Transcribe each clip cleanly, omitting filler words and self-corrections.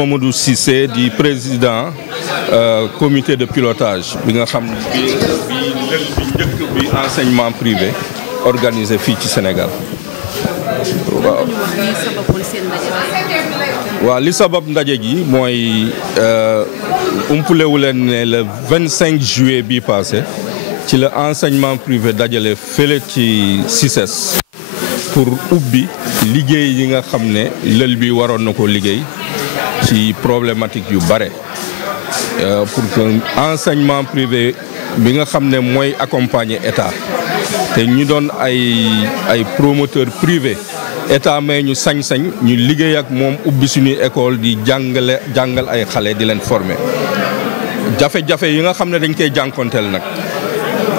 Mamadou Cissé di président comité de pilotage bi nga xam bi njëkk bi enseignement privé organisé fii ci Sénégal. waaw li sabab ndaje gi mooy umpalewu leen ne le 25 juillet bii passé ci la enseignement privé dajale fële ci CICES pour ubbi liggéey yi nga xam ne lël bi waroon na ko liggéey ci problématique yu bare pour que enseignement privé bi nga xam ne mooy accompagner état te ñu doon ay promoteur privé état may ñu sañ-sañ ñu liggéey ak moom ubbi suñuy école di jàngal ay xale di leen former jafe-jafe yi nga xam ne dañ koy jànkonteel nag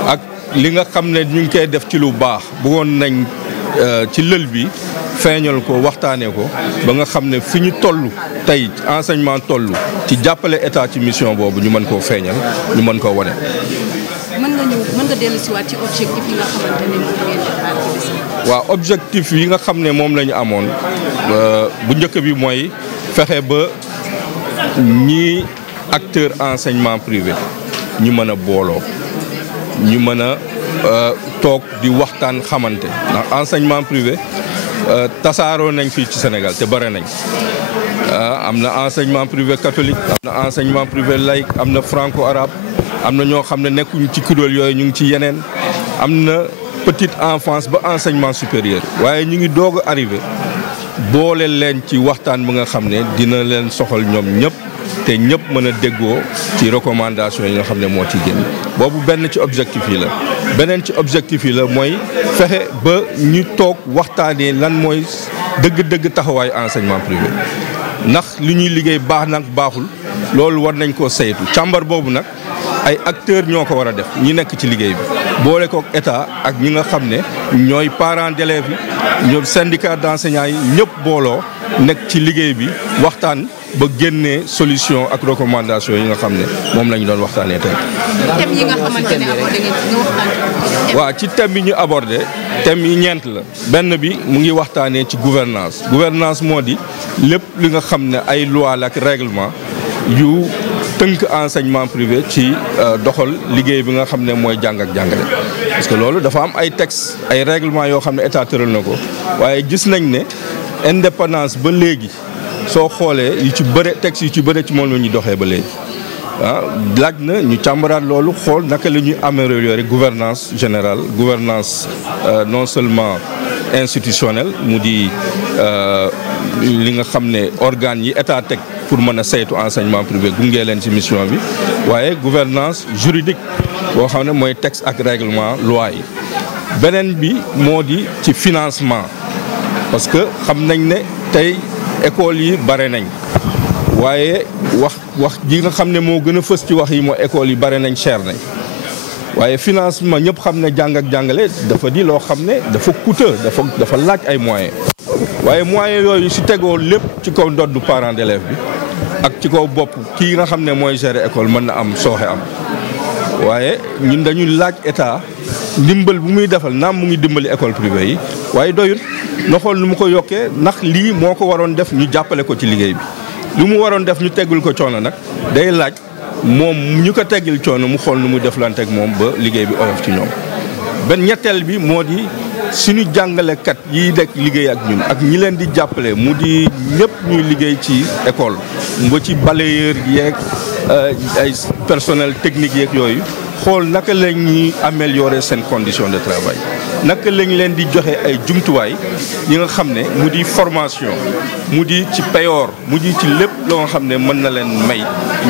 ak li nga xam ne ñu ngi koy def ci lu baax bëggoon nañ ci lël bi feeñal ko waxtaanee ko ba nga xam ne fi ñu toll tey enseignement toll ci jàppale état ci mission boobu ñu mën koo feeñal ñu mën koo wane. mën nga dellu si waat ci objectif yi nga xamante ne moom ngeen defar ci bis bi. waaw objectif yi nga xam ne moom la ñu amoon bu njëkk bi mooy fexe ba ñii acteur enseignement privé ñu mën a booloo ñu mën a toog di waxtaan xamante ndax enseignement privé tasaaroo nañ fii ci Sénégal te bare nañ am na enseignement privé catholique am na enseignement privé laïque am na franco-arabe am na ñoo xam ne nekkuñ ci kuréel yooyu ñu ngi ci yeneen am na petite enfance ba enseignement supérieur waaye ñu ngi doog a arrivé boole leen ci waxtaan bi nga xam ne dina leen soxal ñoom ñëpp te ñëpp mën a déggoo ci recommandation yi nga xam ne moo ci génn boobu benn ci objectif yi la beneen ci objectif yi la mooy fexe ba ñu toog waxtaanee lan mooy dëgg-dëgg taxawaayu enseignement privé ndax li ñuy liggéey baax nag baaxul loolu war nañ koo saytu càmbar boobu nag ay acteurs ñoo ko war a def ñi nekk ci liggéey bi boole kook état ak ñi nga xam ne ñooy parents d'élèves yi ñoom syndicat d'enseignants yi ñëpp booloo nekk ci liggéey bi waxtaan ba génnee solution ak recommandation yi nga xam ne moom la ñu doon waxtaanee tey. thèmes yi nga xamante ne abordé ngeen nga waxtaan. waaw ci thème yi ñu abordé thème yi ñeent la benn bi mu ngi waxtaanee ci gouvernance moo di lépp li nga xam ne ay loi la ak règlement yu tënk enseignement privé ci doxal liggéey bi nga xam ne mooy jàng ak jàngale parce que loolu dafa am ay textes ay règlements yoo xam ne état tëral na ko waaye gis nañ ne indépendance ba léegi soo xoolee yu ci bëre textes yu ci bëre ci moom la ñuy doxee ba léegi laaj na ñu càmbaraat loolu xool naka la ñuy améliorer gouvernance générale gouvernance non seulement institutionnelle mu di li nga xam ne organes yi état teg pour mën a saytu enseignement privé gunge leen ci mission bi waaye gouvernance juridique boo xam ne mooy texte ak règlement loi yi beneen bi moo di ci financement parce que xam nañ ne tey écoles yi bare nañ waaye wax ji nga xam ne moo gën a fës ci wax yi mooy écoles yi bare nañ cher nañ waaye financement ñëpp xam ne jàng ak jàngale dafa di loo xam ne dafa coûteux dafa laaj ay moyens waaye moyens yooyu si tegoo lépp ci kaw ndoddu parent d'élève bi ak ci kaw bopp kii nga xam ne mooy gérer école mën na am sooxe am waaye ñun dañuy laaj état ndimbal bu muy defal naam mu ngi dimbali école privée yi waaye doyul na xool nu mu ko yokkee ndax lii moo ko waroon def ñu jàppale ko ci liggéey bi lu mu waroon def ñu teggul ko coono nag day laaj moom ñu ko teggil coono mu xool nu mu deflanteeg moom ba liggéey bi oyof ci ñoom benn ñetteel bi moo di suñu jàngalekat yiy dekk liggéey ak ñun ak ñi leen di jàppale mu di ñëpp ñuy liggéey ci école ba ci balayeur yeeg ay personnel technique yeeg yooyu xool naka la ñuy améliorer seen condition de travail naka lañ leen di joxe ay jumtuwaay yi nga xam ne mu di formation mu di ci payoor mu di ci lépp loo nga xam ne mën na leen may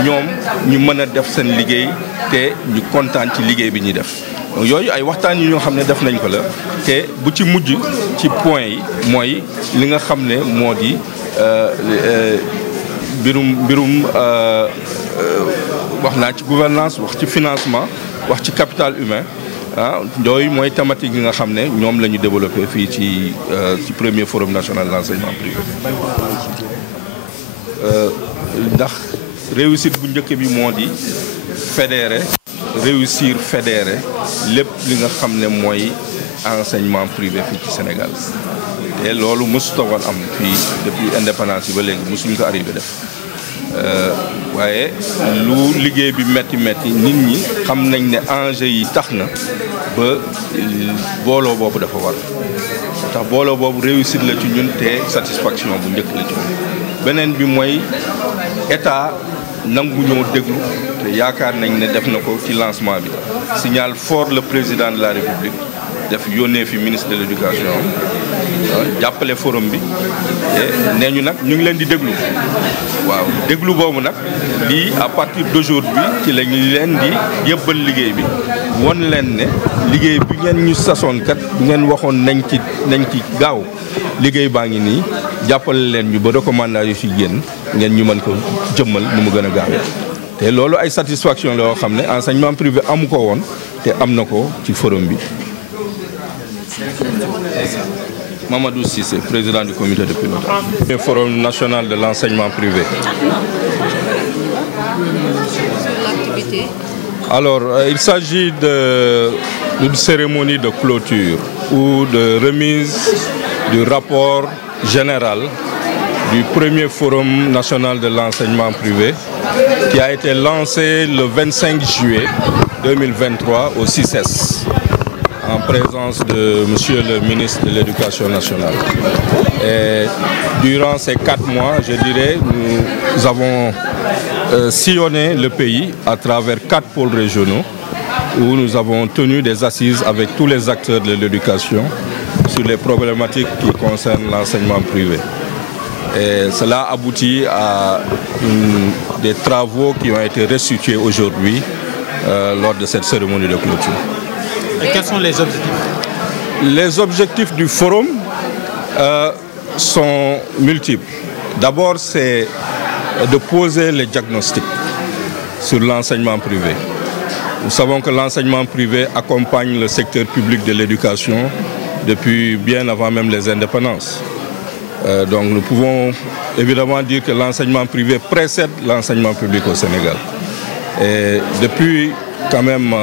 ñoom ñu mën a def seen liggéey te ñu kontaan ci liggéey bi ñuy def donc yooyu ay waxtaan yi ñoo xam ne def nañ ko la te bu ci mujj ci point yi mooy li nga xam ne moo di mbirum wax naa ci gouvernance wax ci financement wax ci capital humain yooyu mooy thématique yi nga xam ne ñoom la ñu développé fii ci premier forum national de l'enseignement privé ndax réussite bu njëkk bi moo di fédérer lépp li nga xam ne mooy enseignement privé fii ci Sénégal te loolu mësuta woon am fii depuis indépendance yi ba léegi mësuñu ko arrivé def waaye lu liggéey bi metti nit ñi xam nañ ne enjeu yi tax na ba booloo boobu dafa war tax booloo boobu réussite la ci ñun te satisfaction bu njëkk la ci ñun. beneen bi mooy état nangu ñoo déglu te yaakaar nañ ne def na ko ci lancement bi signal fort le président de la république def yónnee fi ministre de l'éducation jàppale forum bi te nee ñu nag ñu ngi leen di déglu waaw déglu boobu nag lii à partir d'aujourd'hui ci la ñu leen di yëbbal liggéey bi won leen ne liggéey bi ngeen ñu sasoon kat bu ngeen waxoon nañ ci gaaw liggéey baa ngi nii jàppale leen ñu ba recommandation yu ci génn ngeen ñu mën ko jëmmal nu mu gën a gaawee te loolu ay satisfaction la yoo xam ne enseignement privé amu ko woon te am na ko ci forum bi. Mamadou Cissé, président du comité de pilotage. Le forum national de l'enseignement privé. Sur l'activité. Alors, il s'agit d'une cérémonie de clôture ou de remise du rapport général du premier forum national de l'enseignement privé qui a été lancé le 25 juillet 2023 au CICES. En présence de Monsieur le ministre de l'Éducation nationale. Et durant ces 4 mois, je dirais, nous avons sillonné le pays à travers 4 pôles régionaux où nous avons tenu des assises avec tous les acteurs de l'éducation sur les problématiques qui concernent l'enseignement privé. Et cela aboutit à des travaux qui ont été restitués aujourd'hui lors de cette cérémonie de clôture. Et quels sont les objectifs? Les objectifs du forum sont multiples. D'abord, c'est de poser les diagnostics sur l'enseignement privé. Nous savons que l'enseignement privé accompagne le secteur public de l'éducation depuis bien avant même les indépendances. Donc nous pouvons évidemment dire que l'enseignement privé précède l'enseignement public au Sénégal. Et depuis quand même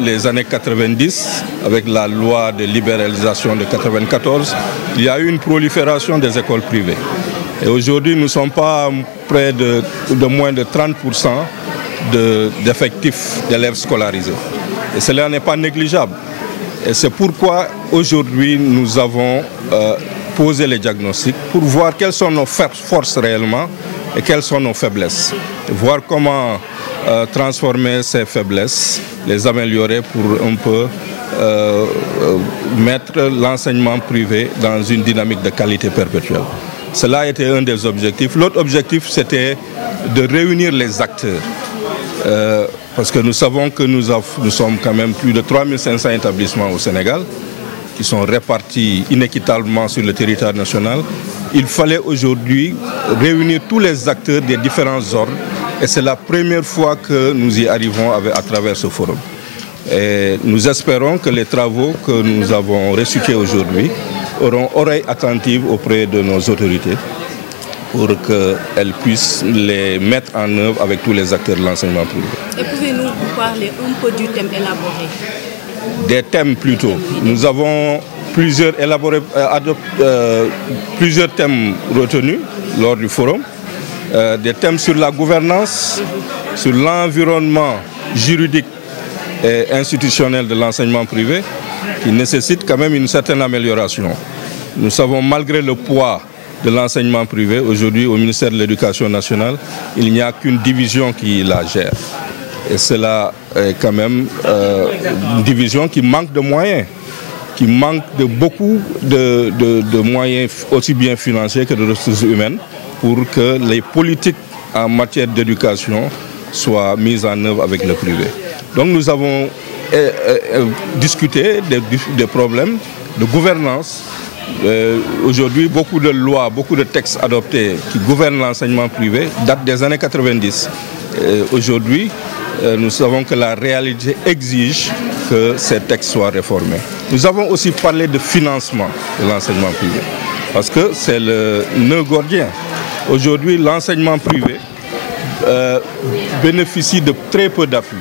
les années 90, avec la loi de libéralisation de 94, il y a eu une prolifération des écoles privées. Et aujourd'hui, nous ne sommes pas près de moins de 30% d'effectifs d'élèves scolarisés. Et cela n'est pas négligeable. Et c'est pourquoi aujourd'hui, nous avons posé les diagnostics pour voir quelles sont nos forces réellement et quelles sont nos faiblesses. Et voir comment transformer ces faiblesses, les améliorer pour un peu mettre l'enseignement privé dans une dynamique de qualité perpétuelle. Cela a été un des objectifs. L'autre objectif, c'était de réunir les acteurs. Parce que nous savons que nous sommes quand même plus de 3500 établissements au Sénégal qui sont répartis inéquitablement sur le territoire national. Il fallait aujourd'hui réunir tous les acteurs des différents ordres et c'est la première fois que nous y arrivons à travers ce forum. Et nous espérons que les travaux que nous avons restitués aujourd'hui auront oreille attentive auprès de nos autorités pour qu'elles puissent les mettre en œuvre avec tous les acteurs de l'enseignement privé. Et pouvez-nous vous parler un peu du thème élaboré? Des thèmes plutôt. Nous avons plusieurs thèmes retenus lors du forum. Des thèmes sur la gouvernance, sur l'environnement juridique et institutionnel de l'enseignement privé qui nécessite quand même une certaine amélioration. Nous savons, malgré le poids de l'enseignement privé, aujourd'hui au ministère de l'Éducation nationale, il n'y a qu'une division qui la gère. Et cela est quand même une division qui manque de moyens, qui manque de beaucoup de moyens aussi bien financiers que de ressources humaines pour que les politiques en matière d'éducation soient mises en œuvre avec le privé. Donc nous avons discuté des problèmes de gouvernance. Aujourd'hui, beaucoup de lois, beaucoup de textes adoptés qui gouvernent l'enseignement privé datent des années 90. Aujourd'hui, nous savons que la réalité exige que ces textes soient réformés. Nous avons aussi parlé de financement de l'enseignement privé, parce que c'est le nœud gordien. Aujourd'hui, l'enseignement privé bénéficie de très peu d'appui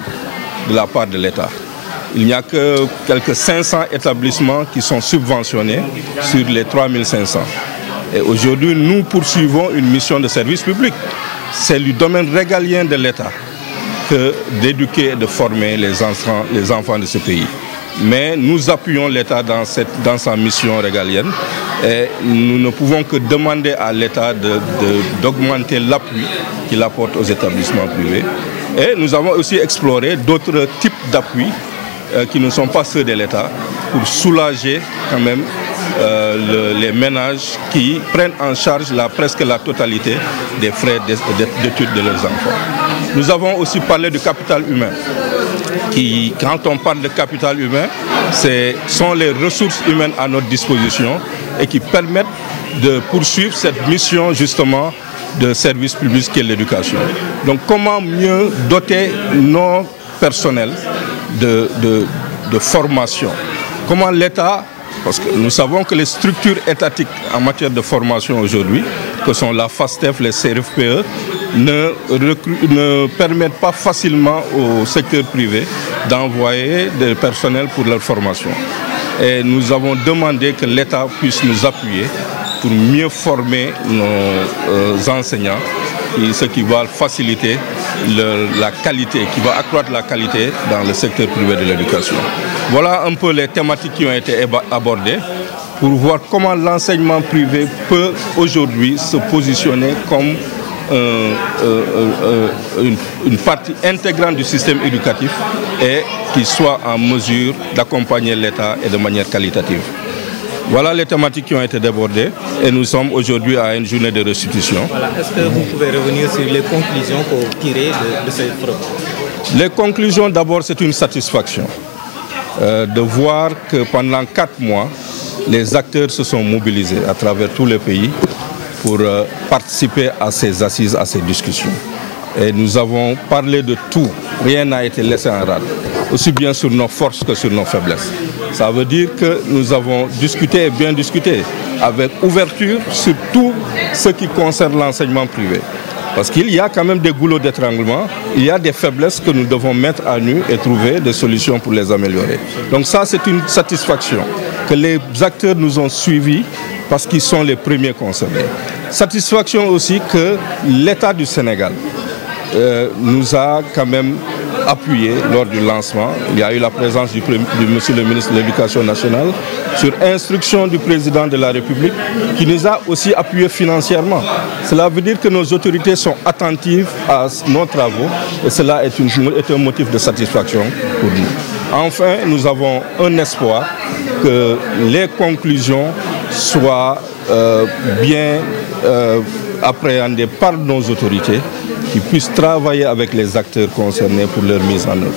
de la part de l'État. Il n'y a que quelques 500 établissements qui sont subventionnés sur les 3500. Et aujourd'hui, nous poursuivons une mission de service public. c'est le domaine régalien de l'État que d'éduquer et de former les enfants de ce pays. Mais nous appuyons l'État dans sa mission régalienne et nous ne pouvons que demander à l'État d'augmenter l'appui qu'il apporte aux établissements privés. Et nous avons aussi exploré d'autres types d'appui qui ne sont pas ceux de l'État pour soulager quand même les ménages qui prennent en charge presque la totalité des frais d'études de leurs enfants. Nous avons aussi parlé du capital humain. Quand on parle de capital humain, ce sont les ressources humaines à notre disposition et qui permettent de poursuivre cette mission justement de service public qu'est l'éducation. Donc comment mieux doter nos personnels de formation? Comment l'État, parce que nous savons que les structures étatiques en matière de formation aujourd'hui, que sont la FASTEF, les CRFPE, ne permettent pas facilement au secteur privé d'envoyer des personnels pour leur formation. Et nous avons demandé que l'État puisse nous appuyer pour mieux former nos enseignants, ce qui va faciliter la qualité, qui va accroître la qualité dans le secteur privé de l'éducation. Voilà un peu les thématiques qui ont été abordées pour voir comment l'enseignement privé peut aujourd'hui se positionner comme une partie intégrante du système éducatif et qui soit en mesure d'accompagner l'État et de manière qualitative. Voilà les thématiques qui ont été débordées et nous sommes aujourd'hui à une journée de restitution. Voilà. Est-ce que vous pouvez revenir sur les conclusions que vous tirez de ces preuves? Les conclusions, d'abord, c'est une satisfaction de voir que pendant 4 mois, les acteurs se sont mobilisés à travers tous les pays pour participer à ces assises, à ces discussions. Et nous avons parlé de tout, rien n'a été laissé en rade, aussi bien sur nos forces que sur nos faiblesses. Ça veut dire que nous avons discuté et bien discuté avec ouverture sur tout ce qui concerne l'enseignement privé. Parce qu'il y a quand même des goulots d'étranglement, il y a des faiblesses que nous devons mettre à nu et trouver des solutions pour les améliorer. Donc ça, c'est une satisfaction que les acteurs nous ont suivis parce qu'ils sont les premiers concernés. Satisfaction aussi que l'État du Sénégal nous a quand même appuyé lors du lancement. Il y a eu la présence du monsieur le ministre de l'Éducation nationale sur instruction du président de la République qui nous a aussi appuyés financièrement. Cela veut dire que nos autorités sont attentives à nos travaux et cela est un motif de satisfaction pour nous. Enfin, nous avons un espoir que les conclusions soient bien appréhendées par nos autorités qui puissent travailler avec les acteurs concernés pour leur mise en œuvre.